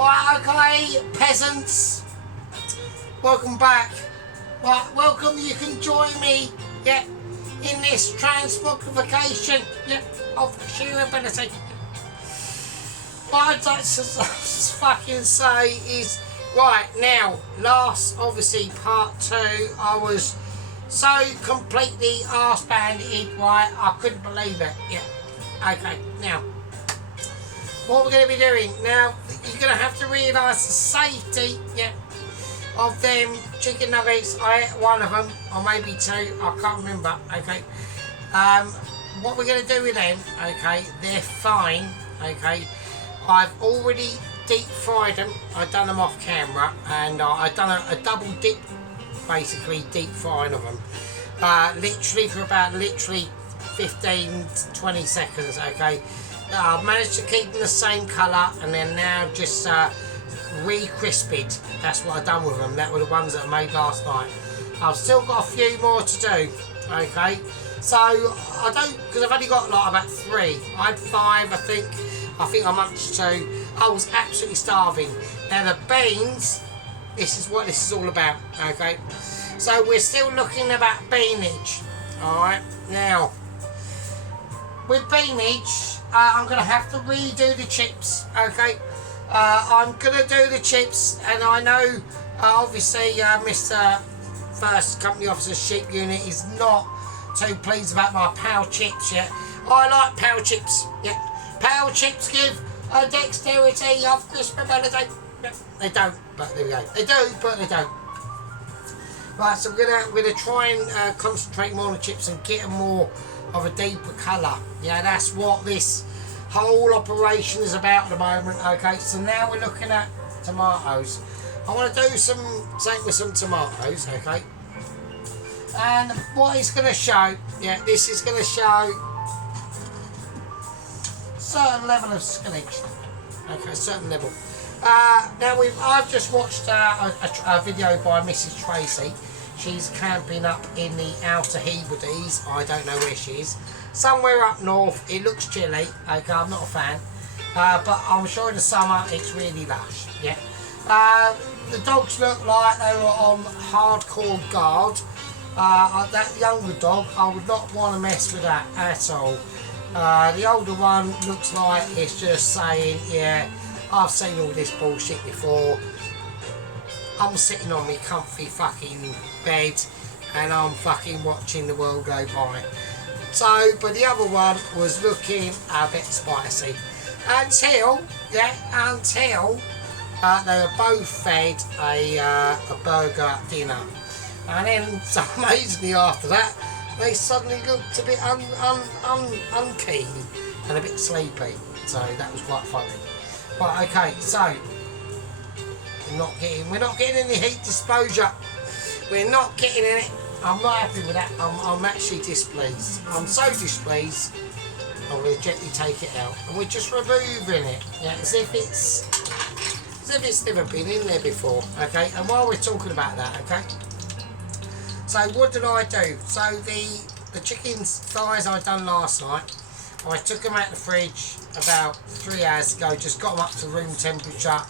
Right, okay, peasants. Welcome back. Right, welcome. You can join me, yeah, in this transmogrification, yeah, of sheer ability. What I'd like to fucking say is, right now, last, obviously, part 2, I was so completely arse-banded, right, I couldn't believe it, yeah. Okay, now, what we're going to be doing, now, you're going to have to realise the safety, yeah, of them chicken nuggets. I ate one of them, or maybe 2, I can't remember, okay. What we're going to do with them, okay, they're fine, okay. I've already deep fried them. I've done them off camera, and I've done a double dip, basically deep frying of them. Literally for about 15 to 20 seconds. Okay, I've managed to keep them the same colour, and they're now just re-crisped. That's what I've done with them. That were the ones that I made last night. I've still got a few more to do. Okay, so I don't, because I've only got like about 3. I had 5, I think. I think I munched 2. I was absolutely starving. Now the beans, this is what this is all about, okay? So we're still looking about beanage, alright? Now, with beanage, I'm going to have to redo the chips, okay? I'm going to do the chips, and I know, obviously, Mr. First Company Officer Sheep Unit is not too pleased about my power chips yet. I like power chips, yeah. Power chips give a dexterity of crispability. No, they don't, but there we go. They do, but they don't. Right, so we're gonna try and concentrate more on the chips and get them more of a deeper colour. Yeah, that's what this whole operation is about at the moment. Okay, so now we're looking at tomatoes. I want to do something with some tomatoes. Okay, and what it's going to show, yeah, this is going to show certain level of skillage. Okay, certain level. Now I've just watched a video by Mrs. Tracy. She's camping up in the Outer Hebrides. I don't know where she is. Somewhere up north. It looks chilly. Okay, I'm not a fan. But I'm sure in the summer it's really lush. Yeah. The dogs look like they were on hardcore guard. That younger dog, I would not want to mess with that at all. The older one looks like it's just saying, yeah, I've seen all this bullshit before. I'm sitting on my comfy fucking bed and I'm fucking watching the world go by. So, but the other one was looking a bit spicy. Until they were both fed a burger dinner. And then, so amazingly after that, they suddenly looked a bit unkeen and a bit sleepy, so that was quite funny. Right, okay, so we're not getting any heat disclosure. We're not getting in it. I'm not happy with that. I'm actually displeased. I'm so displeased. I'm going to gently take it out, and we're just removing it, yeah, as if it's never been in there before. Okay, and while we're talking about that, okay. So what did I do? So the chicken's thighs I done last night, I took them out of the fridge about 3 hours ago, just got them up to room temperature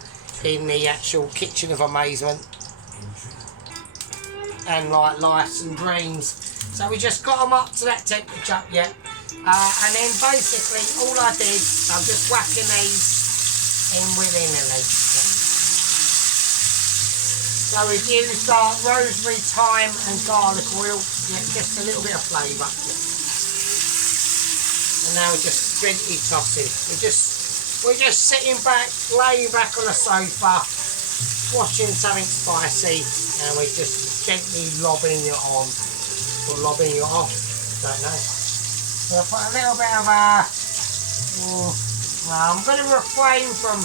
in the actual kitchen of amazement, and like lice and greens. So we just got them up to that temperature, yeah. And then basically all I did, I'm just whacking these in within these. So we've used rosemary, thyme and garlic oil, yeah, just a little bit of flavour. Yeah. And now we're just gently tossing. We're just sitting back, laying back on the sofa, watching something spicy, and we're just gently lobbing it on, or lobbing it off, don't know. We'll put a little bit of well, I'm going to refrain from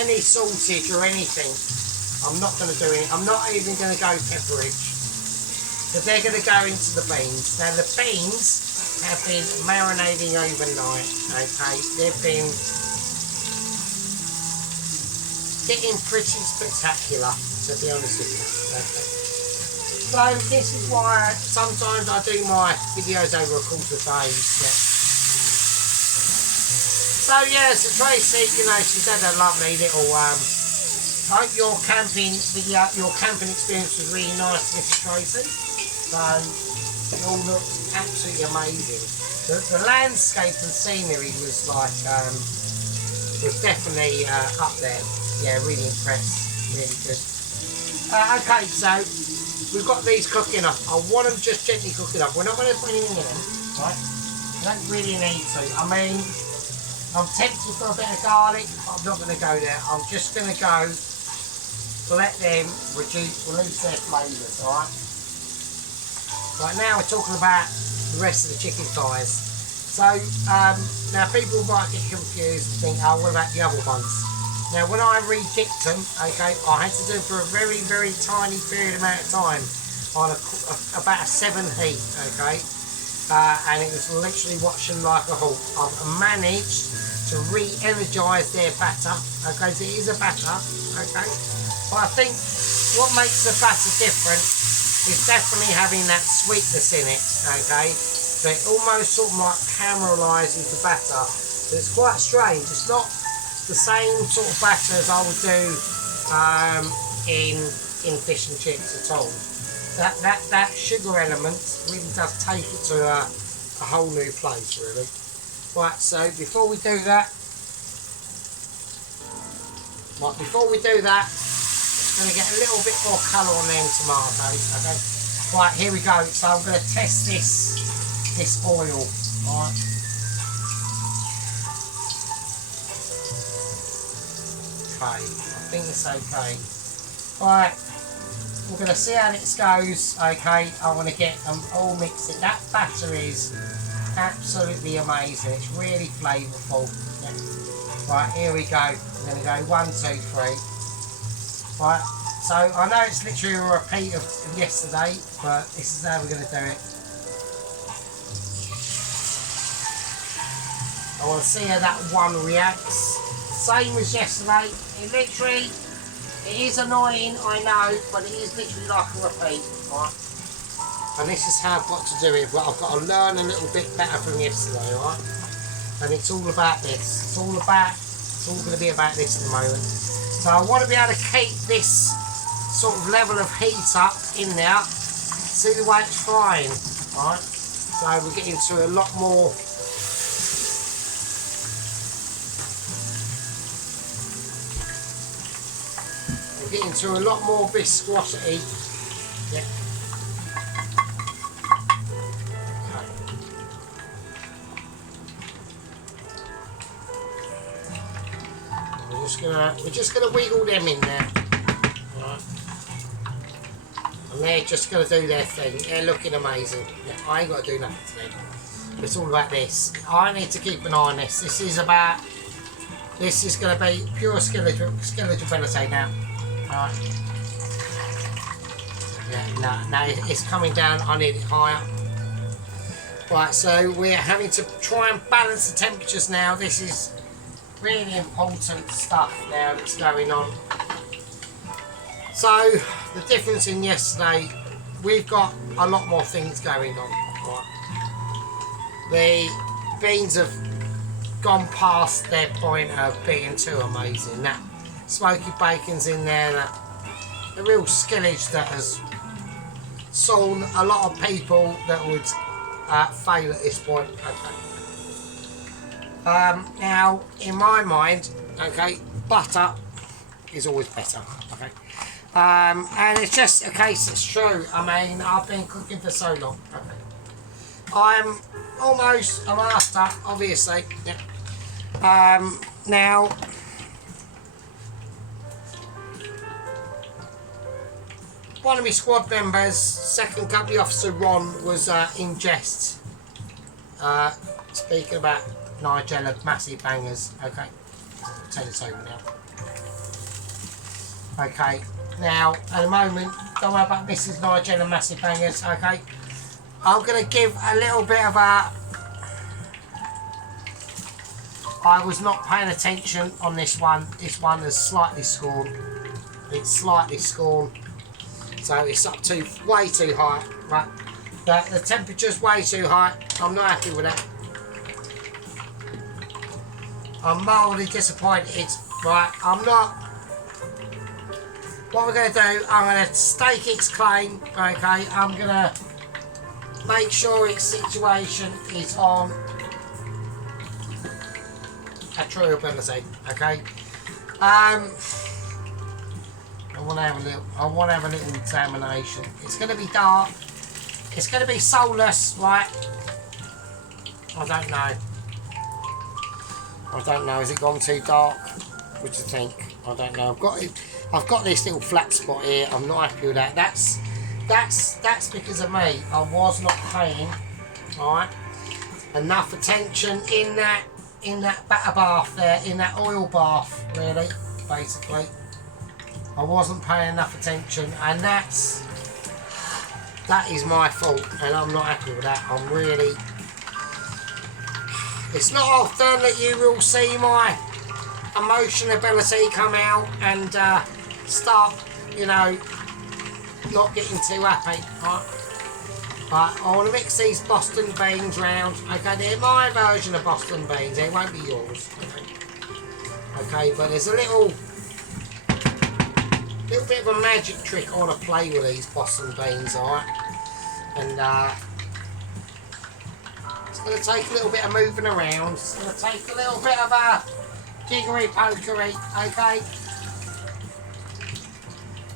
any sausage or anything. I'm not going to do it. I'm not even going to go pepperage, because they're going to go into the beans. Now the beans have been marinating overnight. Okay, they've been getting pretty spectacular, to be honest with you. Okay. So this is why sometimes I do my videos over a course of days. Yeah. So yeah, so Tracy, you know, she's had a lovely little I hope your camping experience was really nice, Mrs. Tracy. So it all looked absolutely amazing. The landscape and scenery was like was definitely up there. Yeah, really impressed. Really good. Okay, so we've got these cooking up. I want them just gently cooking up. We're not going to put anything in them, right? We don't really need to. I mean, I'm tempted for a bit of garlic, but I'm not going to go there. I'm just going to go let them release their flavours, alright? Right, now we're talking about the rest of the chicken thighs. So, now people might get confused and think, oh, what about the other ones? Now, when I re-dipped them, okay, I had to do it for a very, very tiny period amount of time on about a 7 heat, okay? And it was literally watching like a hawk. I've managed to re-energise their batter, okay, so it is a batter, okay? But I think what makes the batter different is definitely having that sweetness in it, okay? So it almost sort of like caramelises the batter. So it's quite strange. It's not the same sort of batter as I would do in fish and chips at all. That sugar element really does take it to a whole new place, really. Right, so before we do that, it's going to get a little bit more colour on them tomatoes, okay? Right, here we go. So I'm going to test this oil, right? Okay, I think it's okay. Right, we're going to see how this goes, okay? I want to get them all mixed in. That batter is absolutely amazing. It's really flavourful. Yeah. Right, here we go. I'm going to go 1, 2, 3. Right, so I know it's literally a repeat of yesterday, but this is how we're going to do it. I want to see how that one reacts. Same as yesterday. It is annoying, I know, but it is literally like a repeat, right? And this is how I've got to do it, but I've got to learn a little bit better from yesterday, right? And it's all about this. It's all going to be about this at the moment. So I want to be able to keep this sort of level of heat up in there. See the way it's frying, right? So we're getting to a lot more. We're getting to a lot more viscosity. Yeah. We're just gonna wiggle them in there, right? And they're just gonna do their thing. They're looking amazing. Yeah, I ain't got to do nothing to them. It's all about this. I need to keep an eye on this. This is gonna be pure skelegibility now, right? Yeah, no, it's coming down. I need it higher. Right, so we're having to try and balance the temperatures now. This is really important stuff now that's going on. So the difference in yesterday, we've got a lot more things going on. Right? The beans have gone past their point of being too amazing. That smoky bacon's in there, the real skillage that has sold a lot of people that would fail at this point. Okay. Now, in my mind, okay, butter is always better, okay, and it's just a case, it's true. I mean, I've been cooking for so long, okay. I'm almost a master, obviously. Yeah. Now, one of my squad members, second company officer Ron, was in jest, speaking about Nigella massive bangers. Okay, I'll turn this over now. Okay, now at the moment, don't worry about Mrs. Nigella massive bangers. Okay, I'm gonna give a little bit of a. I was not paying attention on this one. This one is slightly scorned. It's slightly scorned, so it's up to way too high. Right, the temperature's way too high. I'm not happy with it. I'm mildly disappointed, right? I'm not what we're going to do, I'm going to stake its claim, okay, I'm going to make sure its situation is on a true ability, okay. I want to have a little examination. It's going to be dark. It's going to be soulless, right? I don't know. Has it gone too dark? What do you think? I don't know. I've got this little flat spot here. I'm not happy with that. That's because of me. I was not paying, right, enough attention in that batter bath there, in that oil bath, really, basically. I wasn't paying enough attention, and that is my fault, and I'm not happy with that. I'm really. It's not often that you will see my emotion ability come out and start, you know, not getting too happy. Right? But I want to mix these Boston beans round. Okay, they're my version of Boston beans. They won't be yours. Okay, but there's a little bit of a magic trick I want to play with these Boston beans, alright? And it's going to take a little bit of moving around. It's going to take a little bit of jiggery pokery, okay?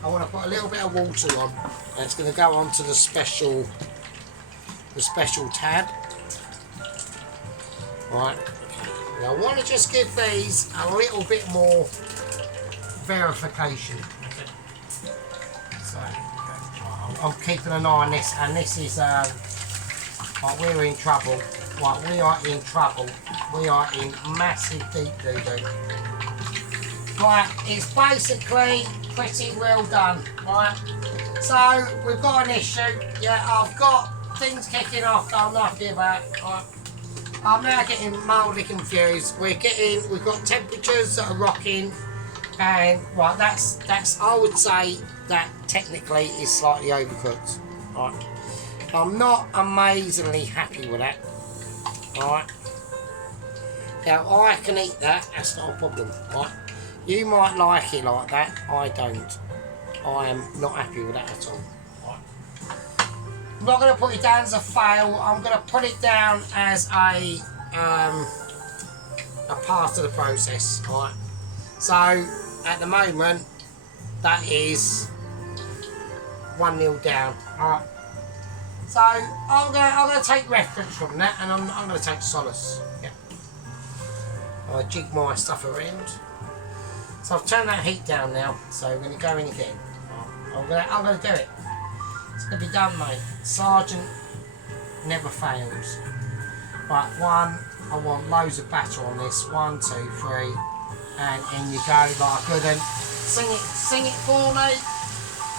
I want to put a little bit of water on, and it's going to go on to the special tab. Right. Now I want to just give these a little bit more verification. So I'm keeping an eye on this, and this is right, we're in trouble. Right, we are in trouble. We are in massive deep doo-doo. Right, it's basically pretty well done. Right, so we've got an issue. Yeah, I've got things kicking off that I'm not happy about. Right. I'm now getting mildly confused. We've got temperatures that are rocking, and right, that's I would say that technically is slightly overcooked. Right. I'm not amazingly happy with that. Right. Now I can eat that, that's not a problem. Right. You might like it like that, I don't. I am not happy with that at all. I'm not going to put it down as a fail. I'm going to put it down as a part of the process. Right. So at the moment, that is 1-0 down. Alright. So I'm going to take reference from that, and I'm going to take solace. Yeah. I jig my stuff around. So I've turned that heat down now. So we're going to go in again. Right. I'm going to do it. It's going to be done, mate. Sergeant never fails. Right, I want loads of batter on this. 1, 2, 3, and in you go. Like I couldn't. Sing it for me.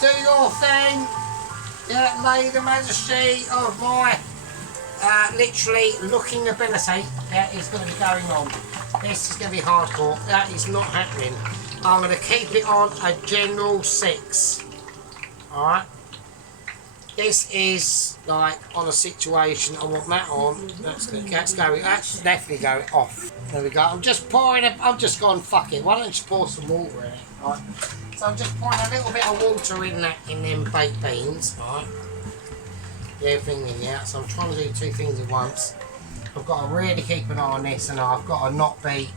Do your thing. Yeah, lay the majesty of my literally looking ability. That is going to be going on. This is going to be hardcore. That is not happening. I'm going to keep it on a general 6. Alright. This is like on a situation. I want that on. That's definitely going off. There we go. I'm just gone fuck it. Why don't you pour some water in it? Right. So I'm just pouring a little bit of water in them baked beans. Right. Everything in there. So I'm trying to do 2 things at once. I've got to really keep an eye on this, and I've got to not be.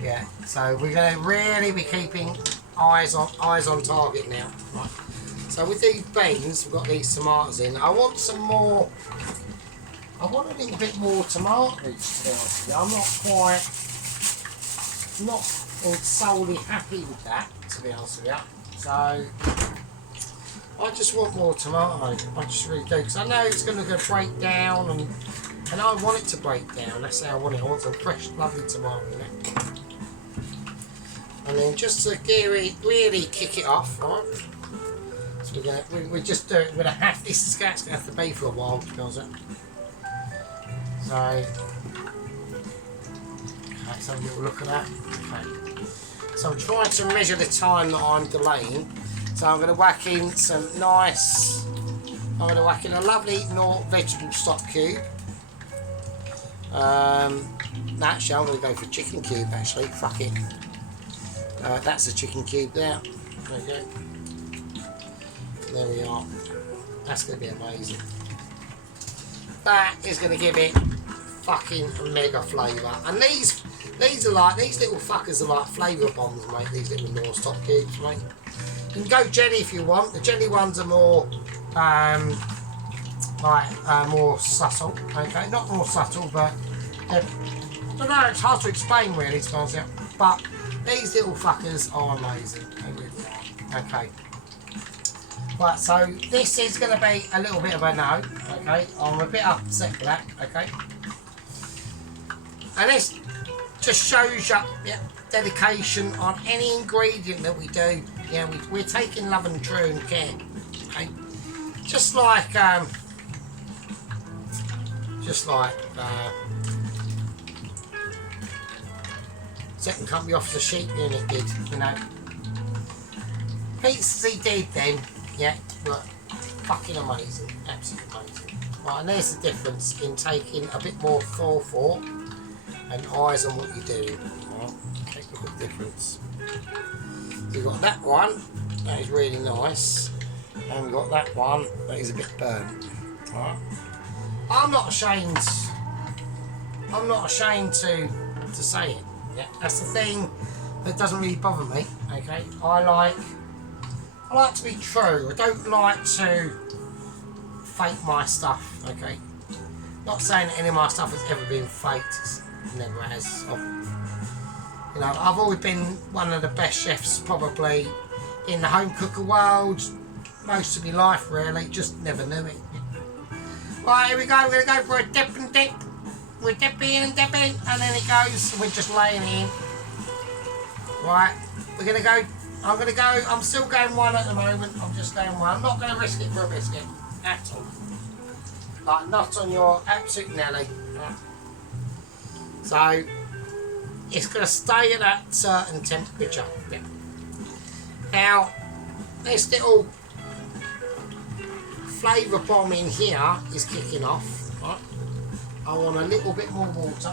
Yeah. So we're going to really be keeping eyes on target now. Right. So with these beans, we've got these tomatoes in. I want some more. I want a little bit more tomatoes, to be honest with you. I'm not solely happy with that, to be honest with you. So I just want more tomatoes. I just really do, because I know it's going to break down, and I want it to break down. That's how I want it. I want some fresh, lovely tomato in it. And then just to really kick it off, right? We just do it with a half. This is going to have to be for a while, to be honest. So, okay, let's have a little look at that. Okay. So I'm trying to measure the time that I'm delaying. So I'm going to whack in some nice. I'm going to whack in a lovely Knorr vegetable stock cube. Actually, I'm going to go for chicken cube. Actually, fuck it. That's a chicken cube there. Okay. There we are. That's going to be amazing. That is going to give it fucking mega flavour. And these are like, these little fuckers are like flavour bombs, mate. These little Norstop cubes, mate. You can go jelly if you want. The jelly ones are more, more subtle. Okay, not more subtle, but I don't know. It's hard to explain really, to be honest with you. But these little fuckers are amazing. They really are. Okay. Right, so this is going to be a little bit of a no. Okay, I'm a bit upset with that. Okay. And this just shows you, yeah, dedication on any ingredient that we do. Yeah, we're taking love and true and care. Okay, just like Second Company Officer Sheep Unit did. You know, pieces he did then. Yeah, were fucking amazing, absolutely amazing. Right, and there's the difference in taking a bit more forethought and eyes on what you're doing. Right, take a look at the difference. So you've got that one, that is really nice, and we've got that one that is a bit burnt. Right. I'm not ashamed to say it. Yeah, that's the thing that doesn't really bother me. Okay, I like to be true. I don't like to fake my stuff. Okay, not saying that any of my stuff has ever been faked. It never has. You know, I've always been one of the best chefs probably in the home cooker world most of my life, really. Just never knew it. Right, here we go. We're going to go for a dip and dip. We're dipping and dipping, and then it goes. We're just laying in. Right, we're going to go. I'm still going one at the moment. I'm just going one. I'm not going to risk it for a biscuit at all. Like, not on your absolute Nelly. Right. So, it's going to stay at that certain temperature. Yeah. Now, this little flavour bomb in here is kicking off. Right. I want a little bit more water.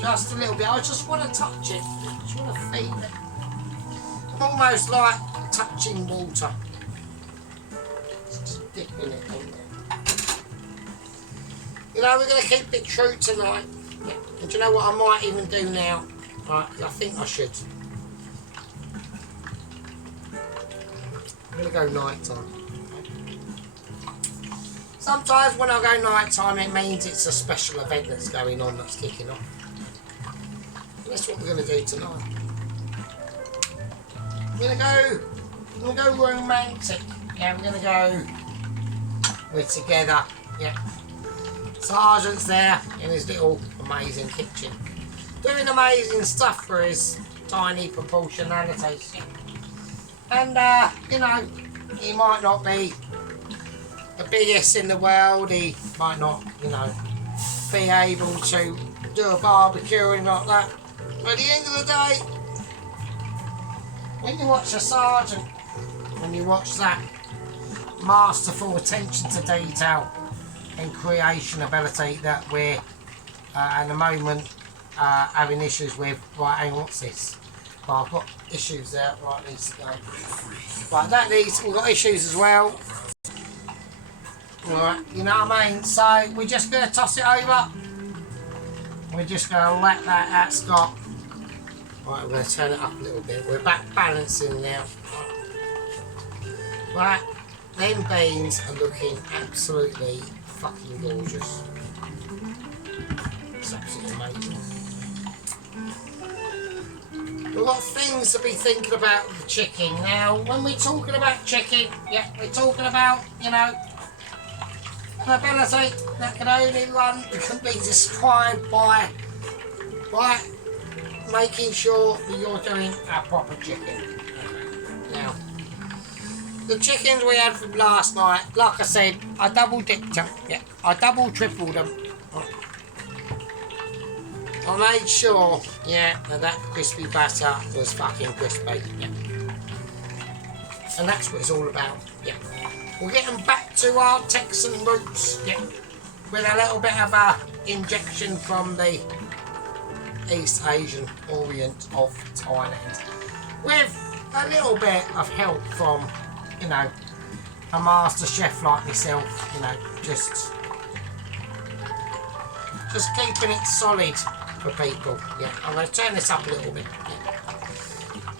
Just a little bit. I just want to touch it. I just want to feel it. Almost like touching water. Just dipping it in there. You know, we're going to keep it true tonight. Yeah. And do you know what I might even do now? Right, I think I should. I'm going to go night time. Sometimes when I go night time, it means it's a special event that's going on, that's kicking off. And that's what we're going to do tonight. We're going to go romantic. Yeah, we're going to go, we're together. Yeah. Sergeant's there in his little amazing kitchen, doing amazing stuff for his tiny proportionalities. Yeah. And, you know, he might not be the biggest in the world, he might not, you know, be able to do a barbecue and like that. But at the end of the day, when you watch a sergeant, when you watch that masterful attention to detail and creation ability that we're at the moment having issues with, right, hang on, what's this? Well, I've got issues there, right, needs to go. Right, that needs, we've got issues as well. Right, you know what I mean? So we're just going to toss it over. We're just going to let that's got. Right, we're going to turn it up a little bit. We're back balancing now. Right, them beans are looking absolutely fucking gorgeous. It's absolutely amazing. We've got things to be thinking about with the chicken. Now, when we're talking about chicken, yeah, we're talking about, you know, an ability that can be described by making sure that you're doing a proper chicken. Now, the chickens we had from last night, like I said, I double dipped them. Yeah, I double tripled them. I made sure, yeah, that crispy batter was fucking crispy. Yeah. And that's what it's all about. Yeah. We're getting back to our Texan roots, yeah, with a little bit of a injection from the East Asian Orient of Thailand, with a little bit of help from, you know, a master chef like myself, you know, just keeping it solid for people. Yeah, I'm going to turn this up a little bit. Yeah.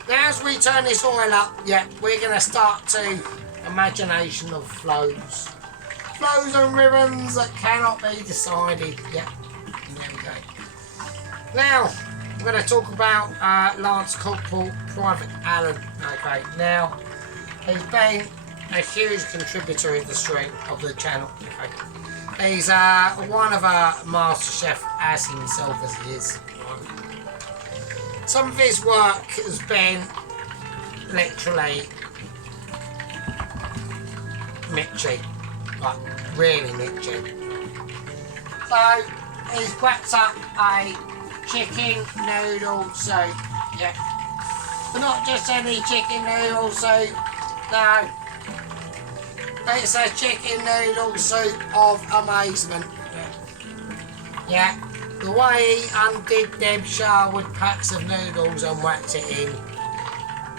Now as we turn this oil up, yeah, we're going to start to imagination of flows. Flows and rhythms that cannot be decided. Yeah, and there we go. Now, I'm going to talk about Lance Corporal Private Allen. Okay, now, he's been a huge contributor in the stream of the channel. Okay. He's one of our master chef as himself as he is. Some of his work has been literally Mitchy, like really Mitchy. So he's cracked up a chicken noodle soup, yeah. But not just any chicken noodle soup, no. It's a chicken noodle soup of amazement. Yeah. The way he undid them Sharwood packs of noodles and whacked it in.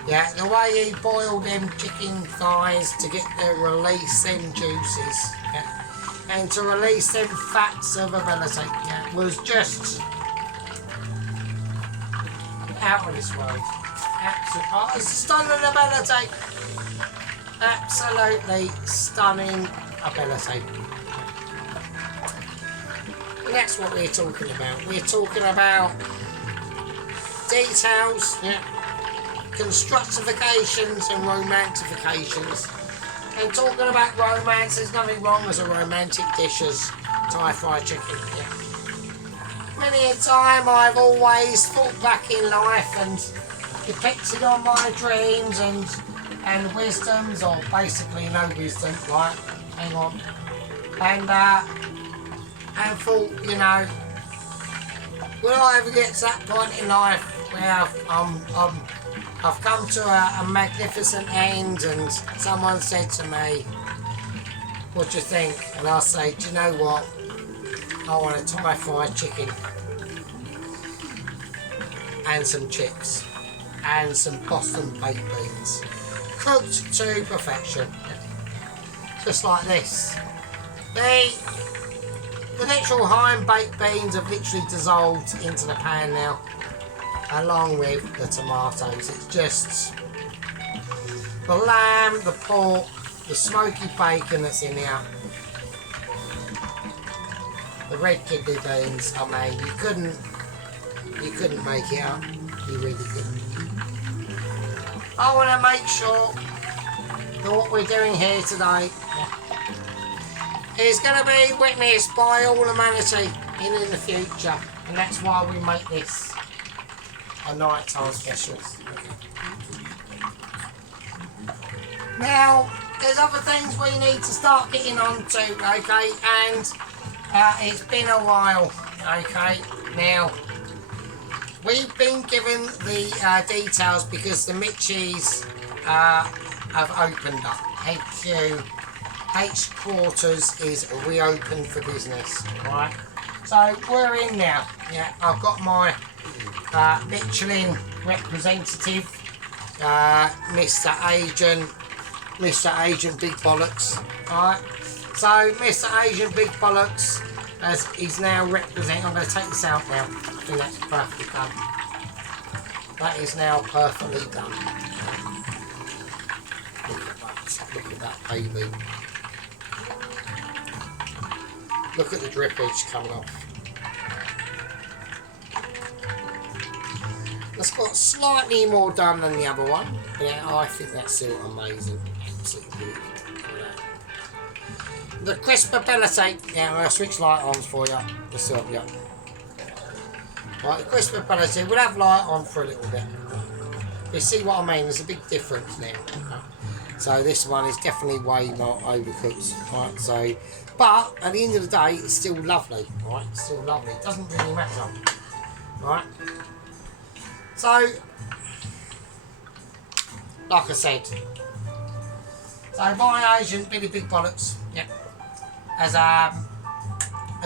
Yeah, the way he boiled them chicken thighs to get them release them juices. Yeah. And to release them fats of ability. Yeah. Was just out of this world. Absolutely stunning ability. Absolutely stunning ability. And that's what we're talking about. We're talking about details, yeah, constructifications and romantifications. And talking about romance, there's nothing wrong as a romantic dish as Thai fried chicken. Yeah. Many a time I've always thought back in life and depicted on my dreams and wisdoms, or basically no wisdom, right? Hang on. And thought, you know, will I ever get to that point in life where I've come to a magnificent end, and someone said to me, what do you think? And I'll say, do you know what? I want a Thai fried chicken and some chips and some Boston baked beans, cooked to perfection, just like this. The literal Heim baked beans have literally dissolved into the pan now, along with the tomatoes. It's just the lamb, the pork, the smoky bacon that's in here, the red kidney beans. I mean, you couldn't make it up. You really couldn't. I want to make sure that what we're doing here today is going to be witnessed by all humanity in the future, and that's why we make this a nighttime special. Now, there's other things we need to start getting on to, okay, and it's been a while, okay. Now, we've been given the details because the Mitchies have opened up. H quarters is reopened for business, right? So we're in now. Yeah, I've got my Michelin representative, Mr. Agent Big Bollocks. Alright, so Mr. Agent Big Bollocks is now representing. I'm going to take this out now. I think that's perfectly done. That is now perfectly done. Look at that baby. Look at the drippage coming off. That's got slightly more done than the other one. Yeah, I think that's still amazing. Absolutely beautiful. The crisp ability. Yeah, I'll switch light ons for you. Just to help you. Right, the crisp ability. We'll have light on for a little bit. You see what I mean? There's a big difference now. So this one is definitely way more overcooked. Right, so. But at the end of the day, it's still lovely, right? It's still lovely. It doesn't really matter, right? So, like I said, so my agent Billy Big Bollocks, yeah, has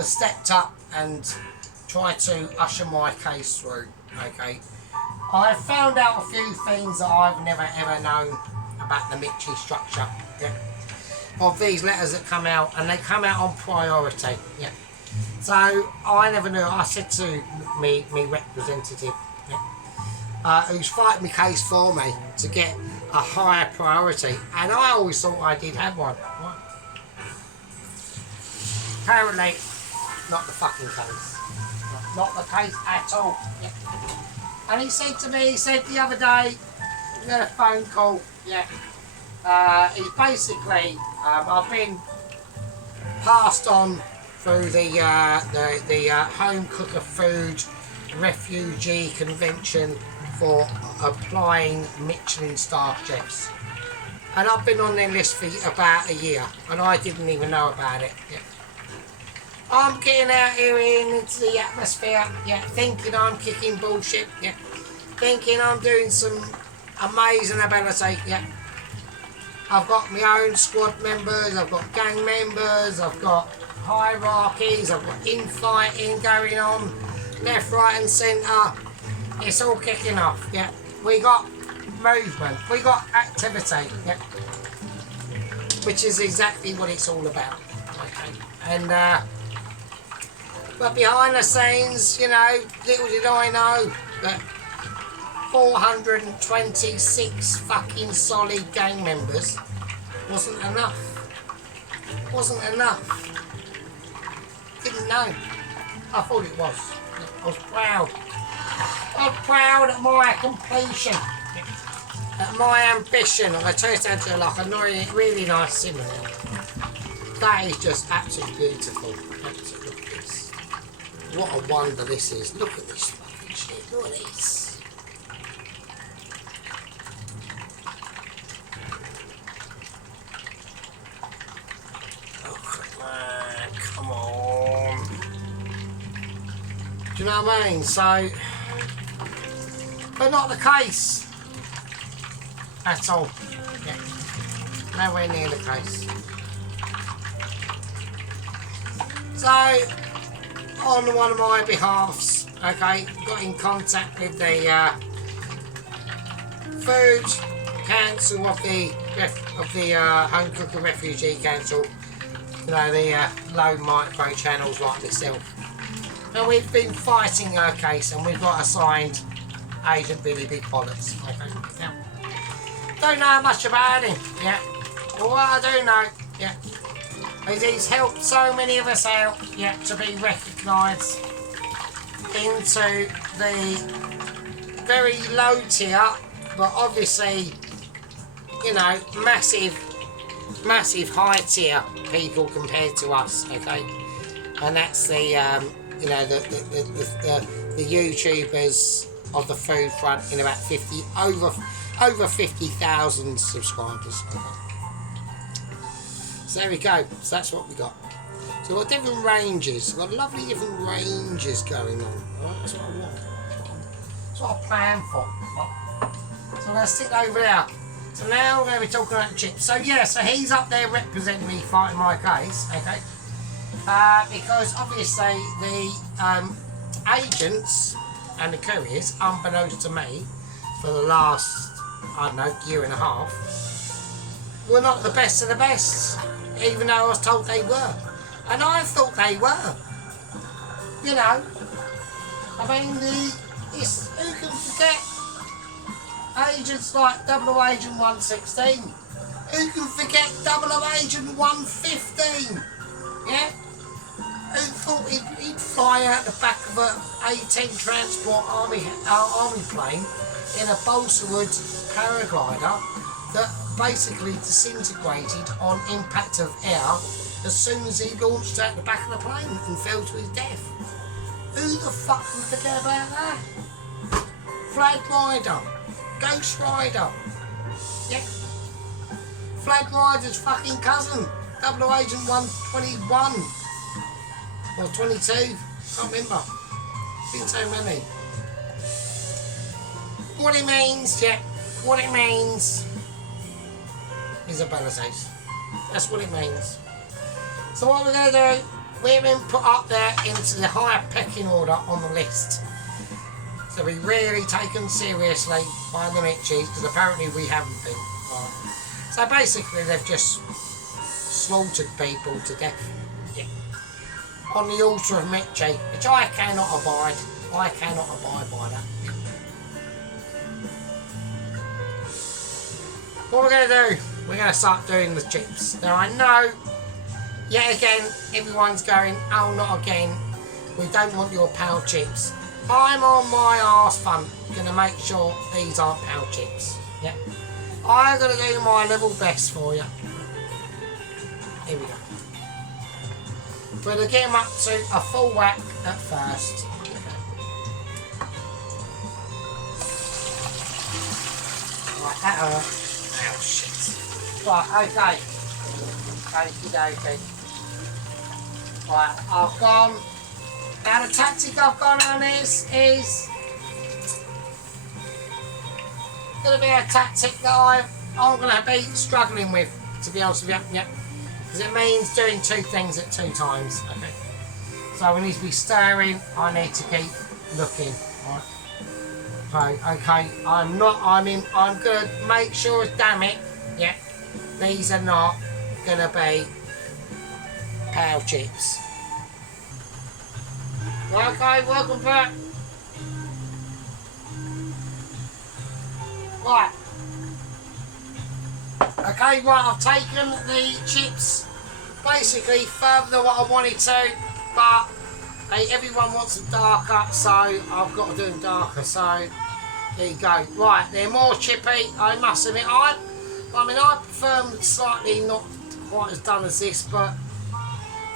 stepped up and tried to usher my case through. Okay, I found out a few things that I've never ever known about the Mitchie structure, yeah, of these letters that come out, and they come out on priority, yeah. So I never knew. I said to me representative, yeah, who's fighting my case for me to get a higher priority, and I always thought I did have one. Right? Apparently, not the fucking case. Not the case at all. Yeah. And he said to me, he said the other day, we had a phone call, yeah. He's basically, I've been passed on through the Home Cooker Food Refugee Convention for applying Michelin star chefs. And I've been on their list for about a year, and I didn't even know about it. Yeah. I'm getting out here into the atmosphere, yeah, thinking I'm kicking bullshit, yeah, thinking I'm doing some amazing ability, yeah. I've got my own squad members, I've got gang members, I've got hierarchies, I've got infighting going on, left, right and centre. It's all kicking off, yeah. We got movement, we got activity, yeah, which is exactly what it's all about, okay. And but behind the scenes, you know, little did I know that 426 fucking solid gang members wasn't enough. Wasn't enough. Didn't know. I thought it was. I was proud. I was proud at my completion. At my ambition. And I turned out to like a really nice simile. That is just absolutely beautiful. Absolutely. Look at this. What a wonder this is. Look at this fucking shit. Look at this. Come on. Do you know what I mean? So, but not the case at all. Yeah. Nowhere near the case. So, on one of my behalfs, okay, got in contact with the Food Council of the Home Cooker Refugee Council. You know, the low micro channels like myself. And we've been fighting her case, and we've got assigned Agent Billy Big Bollocks. Okay. Now, don't know much about him, yeah. But what I do know, yeah, is he's helped so many of us out, yeah, to be recognised into the very low tier, but obviously, you know, massive high tier people compared to us, okay, and that's the you know, the YouTubers of the food front in about over 50,000 subscribers. Okay. So there we go. So that's what we got. So we've got different ranges. We've got lovely different ranges going on. Alright, that's what I want. That's what I plan for. So I'm going to stick over there. So now we're going to be talking about chips. So yeah, so he's up there representing me, fighting my case, okay? Because obviously the agents and the couriers, unbeknownst to me, for the last, I don't know, year and a half, were not the best of the best, even though I was told they were. And I thought they were. You know, I mean, who can forget agents like 00 Agent 116? Who can forget 00 Agent 115? Yeah? Who thought he'd fly out the back of a A-10 Transport army plane in a balsa wood paraglider that basically disintegrated on impact of air as soon as he launched out the back of the plane and fell to his death? Who the fuck can forget about that? Flag Rider, Ghost Rider, yeah. Flag Rider's fucking cousin, 00 Agent 121 or 22, can't remember. Been so many. What it means, yeah, what it means is abilities. That's what it means. So what we're going to do, we're being put up there into the higher pecking order on the list. to be really taken seriously by the Mitchies, because apparently we haven't been. Right. So basically they've just slaughtered people to death. Yeah. On the altar of Mitchie, which I cannot abide. I cannot abide by that. What we're going to do, we're going to start doing the chips. Now I know, yet again, everyone's going, oh not again, we don't want your power chips. I'm on my arse front, going to make sure these aren't power chips. Yeah. I'm going to do my level best for you. Here we go. We're going to get them up to a full whack at first. Right, that hurt. Oh shit. Right, okay. Okie dokie. Right, I've gone. Now the tactic I've gone on is going to be a tactic that I'm going to be struggling with, to be honest with you. Yep. Because it means doing two things at two times. Okay. So we need to be stirring. I need to keep looking. Right. Okay, I'm going to make sure, damn it, yeah, these are not going to be power chips. Okay, welcome back. Right. Okay, right, I've taken the chips basically further than what I wanted to, but hey, everyone wants them darker, so I've got to do them darker, so there you go. Right, they're more chippy, I must admit. I prefer them slightly not quite as done as this, but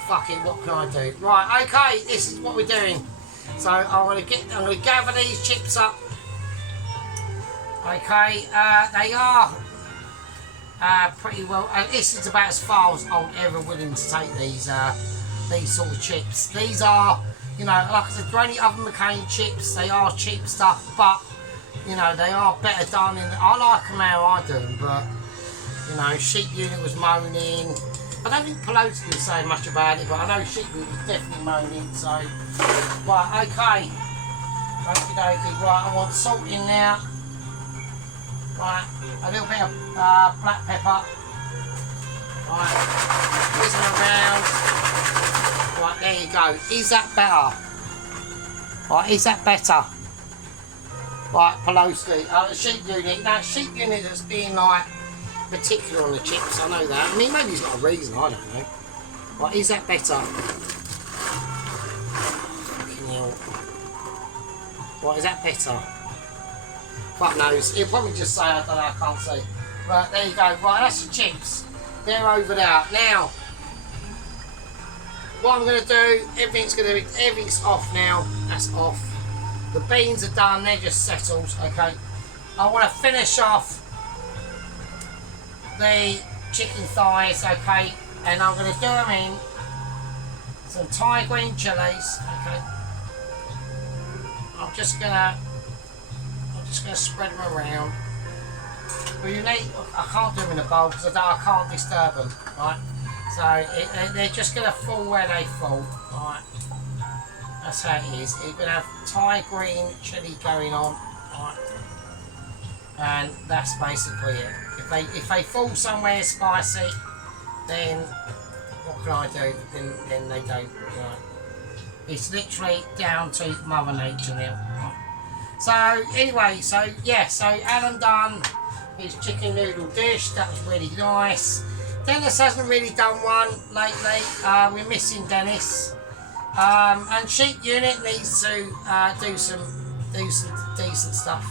fuck it, what can I do? Right, okay, this is what we're doing. So I'm gonna gather these chips up. Okay, they are pretty well, and this is about as far as I'm ever willing to take these sort of chips. These are, you know, like I said, there are only other McCain chips. They are cheap stuff, but you know, they are better done. I like them how I do them, but you know, Sheep Unit was moaning. I don't think Pelosi was saying much about it, but I know Sheep Unit was definitely moaning. So, right, okay, okie dokie. Right, I want salt in now. Right, a little bit of black pepper. Right, whizzing around. Right, there you go. Is that better? Right, is that better? Right, Pelosi. Sheep Unit. Now, Sheep Unit has been like particular on the chips. I know that. I mean, maybe it's not a reason. I don't know. Right, is that better? Right, is that better? Fuck knows. He'll probably just say, I don't know, I can't see. Right, there you go. Right, that's the chips. They're over there. Now, what I'm going to do, everything's off now. That's off. The beans are done, they're just settled, okay. I want to finish off the chicken thighs, okay, and I'm going to do them in some Thai green chilies, okay. I'm just gonna spread them around. Well, I can't do them in a bowl because I can't disturb them, right? So they're just gonna fall where they fall, right? That's how it is. You're gonna have Thai green chili going on, right? And that's basically it. If they fall somewhere spicy, then what can I do? Then they don't. Right? It's literally down to Mother Nature now. Right? So anyway, so Alan done his chicken noodle dish. That was really nice. Dennis hasn't really done one lately. We're missing Dennis. And Sheep Unit needs to do some decent stuff.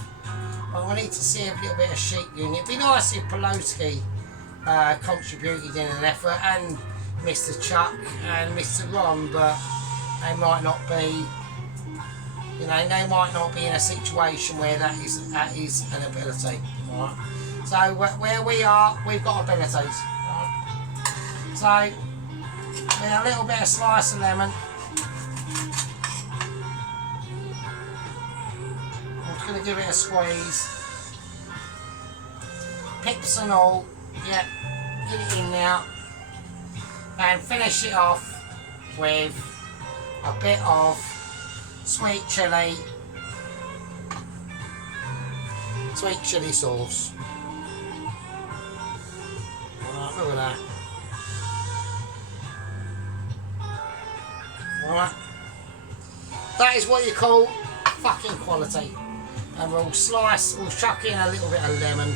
But we need to see a little bit of Sheep Unit. It'd be nice if Pelosi contributed in an effort, and Mr. Chuck and Mr. Ron, but they might not be. You know, they might not be in a situation where that is an ability. Right? So where we are, we've got abilities. Right? So with a little bit of slice of lemon. I'm just going to give it a squeeze. Pips and all, yeah, get it in now. And finish it off with a bit of sweet chilli sweet chilli sauce. Alright, look at that. Alright. That is what you call fucking quality. And we'll chuck in a little bit of lemon,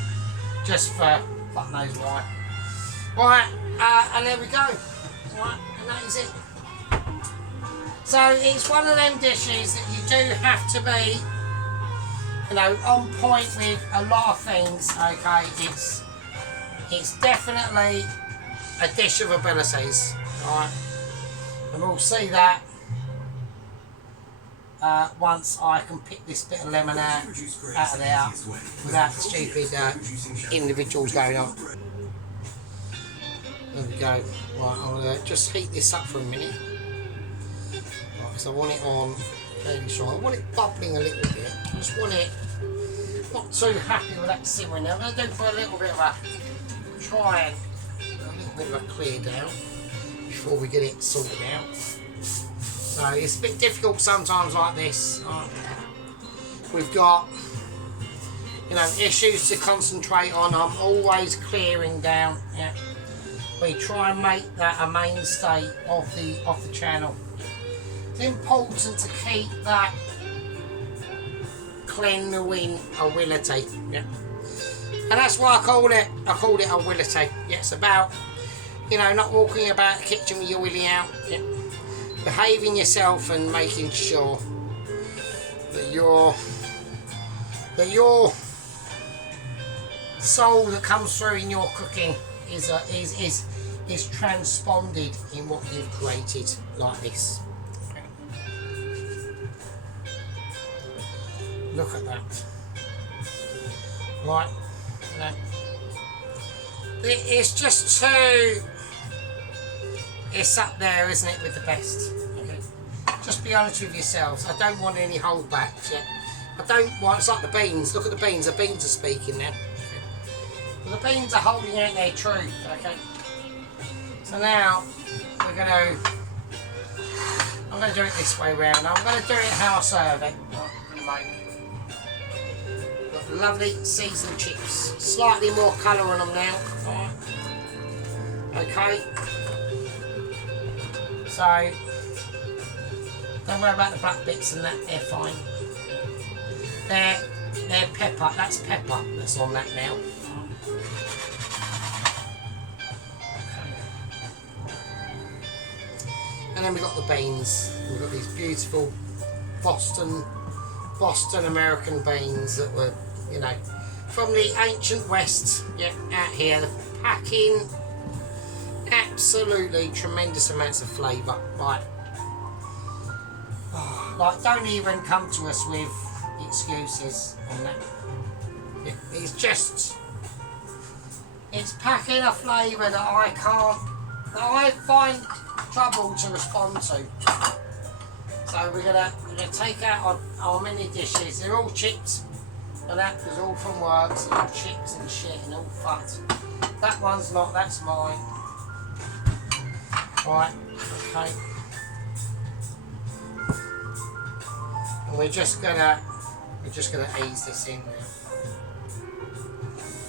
just for fuck knows why. Right, and there we go. Right, and that is it. So it's one of them dishes that you do have to be, you know, on point with a lot of things. Okay, it's definitely a dish of abilities. Right, and we'll see that once I can pick this bit of lemon out of there without stupid individuals going on. There we go. Right, I'll just heat this up for a minute. Right, so I want it on fairly strong. I want it bubbling a little bit. I just want it not too happy with that simmering. Now I'm going to do for a little bit of a try and a little bit of a clear down before we get it sorted out. So it's a bit difficult sometimes like this. We've got, you know, issues to concentrate on. I'm always clearing down. Yeah. We try and make that a mainstay of the channel. It's important to keep that cleanliness ability. Yeah. And that's why I called it ability. Yeah, it's about, you know, not walking about the kitchen with your willy out. Yeah. Behaving yourself and making sure that your soul that comes through in your cooking is transponded in what you've created like this. Look at that. Right. It's just too. It's up there, isn't it, with the best? Okay. Just be honest with yourselves. I don't want any holdbacks yet. I don't want. It's like the beans. Look at the beans. The beans are speaking now. Okay. The beans are holding out their truth. Okay. So now we're going to. I'm going to do it this way round. I'm going to do it how I serve it. Right, got lovely seasoned chips. Slightly more colour on them now. Right. Okay. So, don't worry about the black bits and that, they're fine. They're pepper, that's pepper that's on that now. Okay. And then we've got the beans. We've got these beautiful Boston American beans that were, you know, from the ancient West, yeah, out here, packing absolutely tremendous amounts of flavour. Right, like don't even come to us with excuses on that. It's packing a flavour that I find trouble to respond to. So we're gonna take out our mini dishes. They're all chipped, and that was all from work. So all chips and shit and all fucked. That one's not. That's mine. Right, okay. And we're just gonna ease this in now.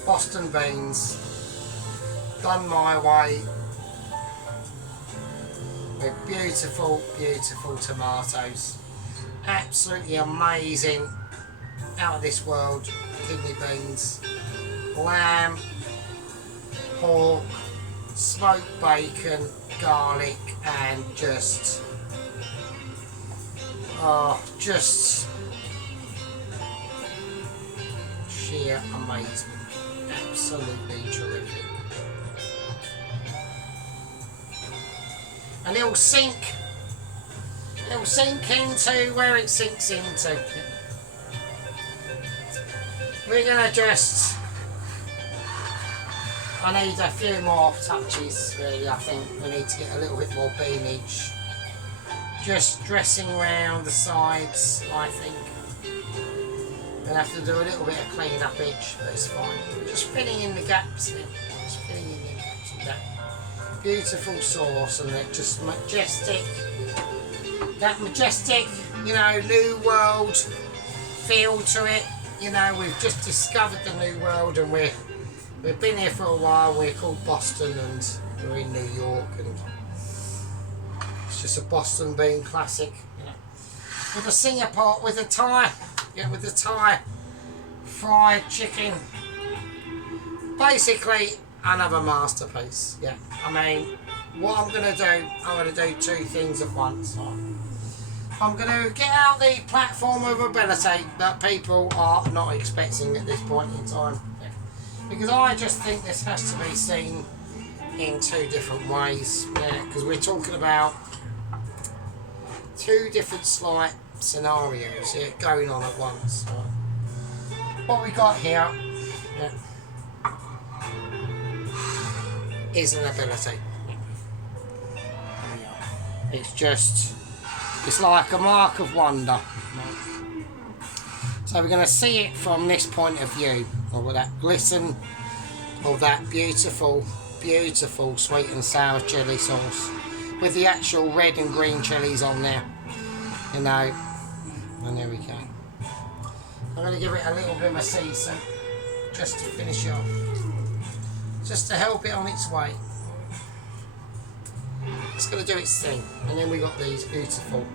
Boston beans, done my way. With beautiful, beautiful tomatoes. Absolutely amazing, out of this world kidney beans, lamb, pork, smoked bacon, garlic, and just sheer amazement. Absolutely terrific. And it'll sink into where it sinks into. We're gonna just, I need a few more touches really. I think we need to get a little bit more beanage. Just dressing around the sides, I think. We'll have to do a little bit of clean up each, but it's fine. We're just filling in the gaps here. Just filling in the gaps with that beautiful sauce and that just majestic, you know, New World feel to it. you know, we've just discovered the new world, and we've been here for a while. We're called Boston, and we're in New York, and it's just a Boston bean classic, you know, with a Singapore, with a Thai, yeah, with the Thai fried chicken. Basically, another masterpiece. Yeah, I mean, what I'm going to do, I'm going to do two things at once. I'm going to get out the platform of ability that people are not expecting at this point in time. Yeah. Because I just think this has to be seen in two different ways. Yeah, because we're talking about two different slight scenarios, yeah, going on at once. Right. What we got here, yeah, is an ability. It's like a mark of wonder. So we're going to see it from this point of view, or with that glisten of that beautiful, beautiful sweet and sour chilli sauce with the actual red and green chilies on there, you know. And there we go. I'm going to give it a little bit of a season just to finish it off, just to help it on its way. It's going to do its thing. And then we got these beautiful,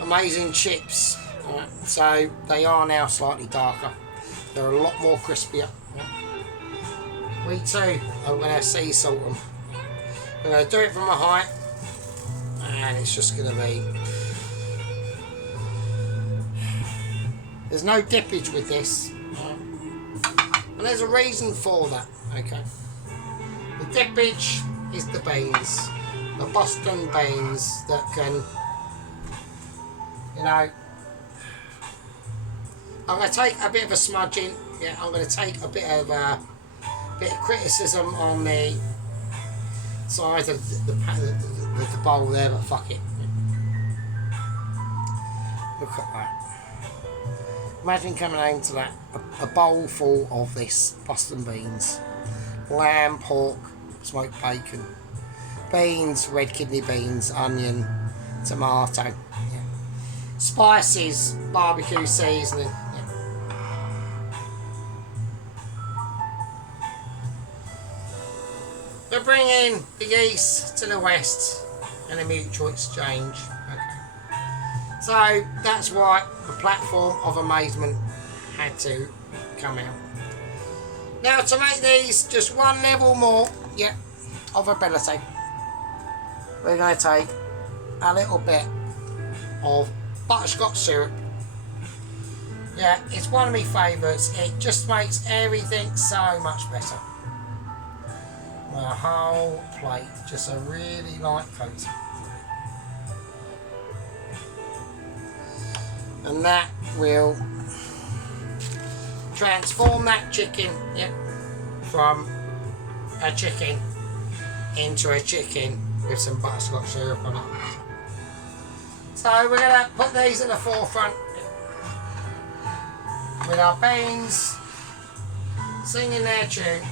amazing chips. Right, so they are now slightly darker. They're a lot more crispier. We too are going to sea salt them. We're going to do it from a height, and it's just going to be. There's no dippage with this, and there's a reason for that. Okay, the dippage is the beans, the Boston beans that can, you know. I'm going to take a bit of a smudging. Yeah, I'm going to take a bit of criticism on the side of the bowl there, but fuck it. Look at that. Imagine coming home to that, a bowl full of this Boston beans, lamb, pork, smoked bacon, beans, red kidney beans, onion, tomato, yeah. Spices, barbecue seasoning. We're bringing the east to the west and a mutual exchange. Okay. So that's why the platform of amazement had to come out. Now to make these just one level more, yeah, of ability, we're going to take a little bit of butterscotch syrup. Yeah, it's one of my favourites. It just makes everything so much better. A whole plate, just a really light coat, and that will transform that chicken, yep, from a chicken into a chicken with some butterscotch syrup on it. So we're going to put these at the forefront with our beans singing their tune,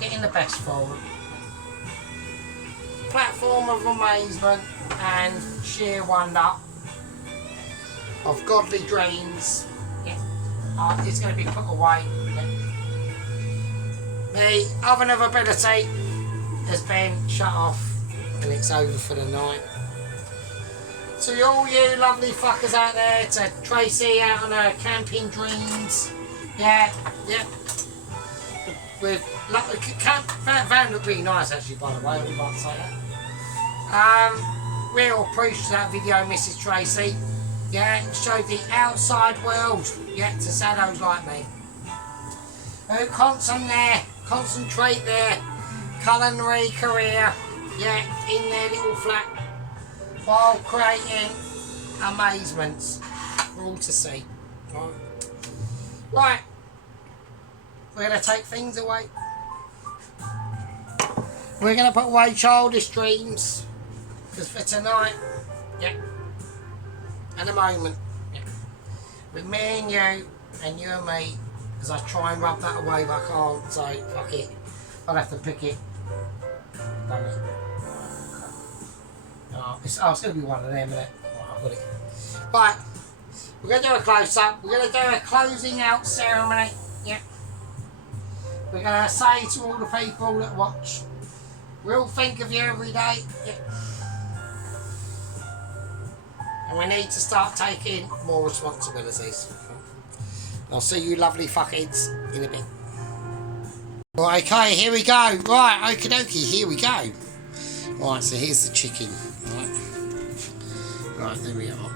getting the best for them. Platform of amazement and sheer wonder of godly dreams, yeah, is going to be put away. Yeah. The oven of ability has been shut off and it's over for the night. To all you lovely fuckers out there, to Tracy out on her camping dreams, yeah, yeah. With van looked really nice actually, by the way, I would like to say that. Real appreciate that video, Mrs. Tracy. Yeah, it showed the outside world, yeah, to saddos like me, who concentrate their culinary career, yeah, in their little flat while creating amazements for all to see. Right, we're going to take things away. We're going to put away childish dreams, because for tonight, yeah, and a moment, yeah, with me and you and me, because I try and rub that away, but I can't, so fuck it, I'll have to pick it. Done it. Oh, it's going to be one of them, isn't it? Right, I've got it. Right, We're going to do a close-up. We're going to do a closing out ceremony. Yeah. We're going to say to all the people that watch, we'll think of you every day. Yeah. And we need to start taking more responsibilities. I'll see you lovely fuckheads in a bit. Right, okay, here we go. Right, okie dokie, here we go. Right, so here's the chicken. Right, there we are.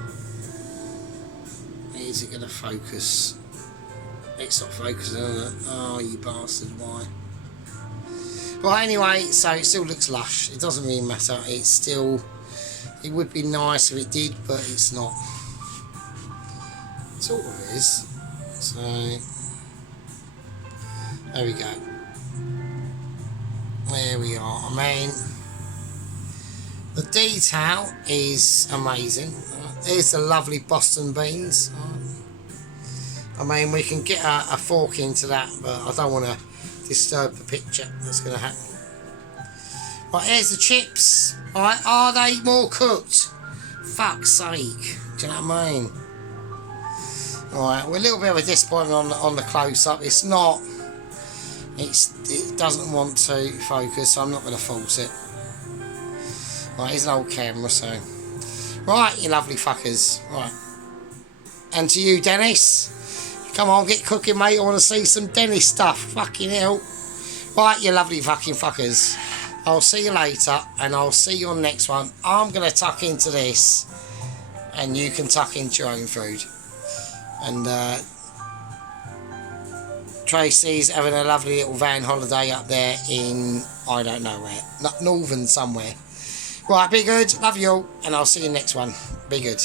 Is it going to focus? It's not focusing on it. Oh, you bastard, why? Well, anyway, so it still looks lush. It doesn't really matter. It's still... It would be nice if it did, but it's not. That's all it is. So... There we go. There we are. I mean... The detail is amazing. There's the lovely Boston beans. I mean, we can get a fork into that, but I don't want to disturb the picture that's going to happen. Right, here's the chips. Alright, are they more cooked? Fuck's sake. Do you know what I mean? Alright, we're a little bit of a disappointment on the close-up. It's not... It doesn't want to focus, so I'm not going to force it. Right, here's an old camera, so... Right, you lovely fuckers. Right. And to you, Dennis. Come on, get cooking, mate. I want to see some Dennis stuff. Fucking hell. Right, you lovely fucking fuckers. I'll see you later, and I'll see you on the next one. I'm going to tuck into this, and you can tuck into your own food. And Tracy's having a lovely little van holiday up there in, I don't know where, northern somewhere. Right, be good. Love you all, and I'll see you next one. Be good.